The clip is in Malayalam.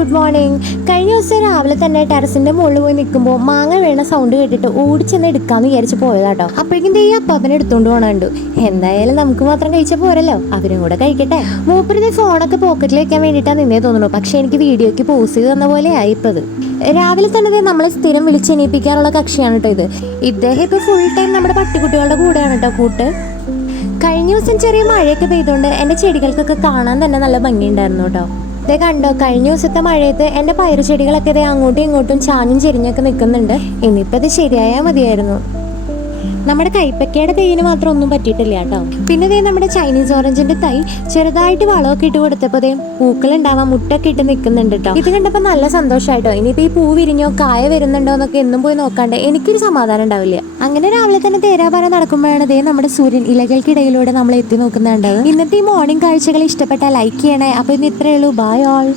Good morning. കഴിഞ്ഞ ദിവസം രാവിലെ തന്നെ ടെറസിന്റെ മുകളിൽ പോയി നിൽക്കുമ്പോൾ മാങ്ങ വീണ സൗണ്ട് കേട്ടിട്ട് ഓടിച്ചെന്ന് എടുക്കാന്ന് വിചാരിച്ച് പോയതാട്ടോ. അപ്പോഴേക്കും ഈ അപ്പനെ എടുത്തോണ്ട് പോകണുണ്ട്. എന്തായാലും നമുക്ക് മാത്രം കഴിച്ച പോരല്ലോ, അവരും കൂടെ കഴിക്കട്ടെ. മൂപ്പര് ഫോണൊക്കെ പോക്കറ്റിൽ വെക്കാൻ വേണ്ടിയിട്ടാണ് നിന്നേ തോന്നുന്നു. പക്ഷെ എനിക്ക് വീഡിയോക്ക് പോസ് ചെയ്ത് തന്ന പോലെ ആയിപ്പത്. രാവിലെ തന്നെ നമ്മളെ സ്ഥിരം വിളിച്ചെണീപ്പിക്കാറുള്ള കക്ഷിയാണ് കേട്ടോ ഇത്. ഇദ്ദേഹം ഇപ്പൊ ഫുൾ ടൈം നമ്മുടെ പട്ടിക്കുട്ടികളുടെ കൂടെയാണ് കേട്ടോ കൂട്ട്. കഴിഞ്ഞ ദിവസം ചെറിയ മഴയൊക്കെ പെയ്തുകൊണ്ട് എൻ്റെ ചെടികൾക്കൊക്കെ കാണാൻ തന്നെ നല്ല ഭംഗിയുണ്ടായിരുന്നു കേട്ടോ. ഇതേ കണ്ടോ, കഴിഞ്ഞ ദിവസത്തെ മഴയത്ത് എൻ്റെ പയറു ചെടികളൊക്കെ ഇതേ അങ്ങോട്ടും ഇങ്ങോട്ടും ചാഞ്ഞും ചെരിഞ്ഞൊക്കെ നിൽക്കുന്നുണ്ട്. ഇനിയിപ്പോൾ ഇത് ശരിയായാൽ മതിയായിരുന്നു. നമ്മുടെ കൈപ്പക്കയുടെ തൈന് മാത്രം ഒന്നും പറ്റിയിട്ടില്ല കേട്ടോ. പിന്നെ ദേ നമ്മുടെ ചൈനീസ് ഓറഞ്ചിന്റെ തൈ ചെറുതായിട്ട് വളമൊക്കെ ഇട്ട് കൊടുത്തപ്പോൾ ദേ പൂക്കൾ ഉണ്ടാവാൻ മുട്ടൊക്കെ ഇട്ട് നിൽക്കുന്നുണ്ട് കേട്ടോ. ഇത് കണ്ടപ്പോൾ നല്ല സന്തോഷമായിട്ടോ. ഇനിയിപ്പോൾ ഈ പൂ വിരിഞ്ഞോ കായ വരുന്നുണ്ടോ എന്നൊക്കെ എന്നും പോയി നോക്കാണ്ട് എനിക്കൊരു സമാധാനം ഉണ്ടാവില്ല. അങ്ങനെ രാവിലെ തന്നെ തേരാപാര നടക്കുമ്പോഴാണ് ദേ നമ്മുടെ സൂര്യൻ ഇലകൾക്കിടയിലൂടെ നമ്മൾ എത്തി നോക്കുന്നുണ്ടാവും. ഇന്നത്തെ ഈ മോർണിംഗ് കാഴ്ചകൾ ഇഷ്ടപ്പെട്ടാൽ ലൈക്ക് ചെയ്യണേ. അപ്പോൾ ഇന്ന് ഇത്രയേ ഉള്ളൂ. Bye all.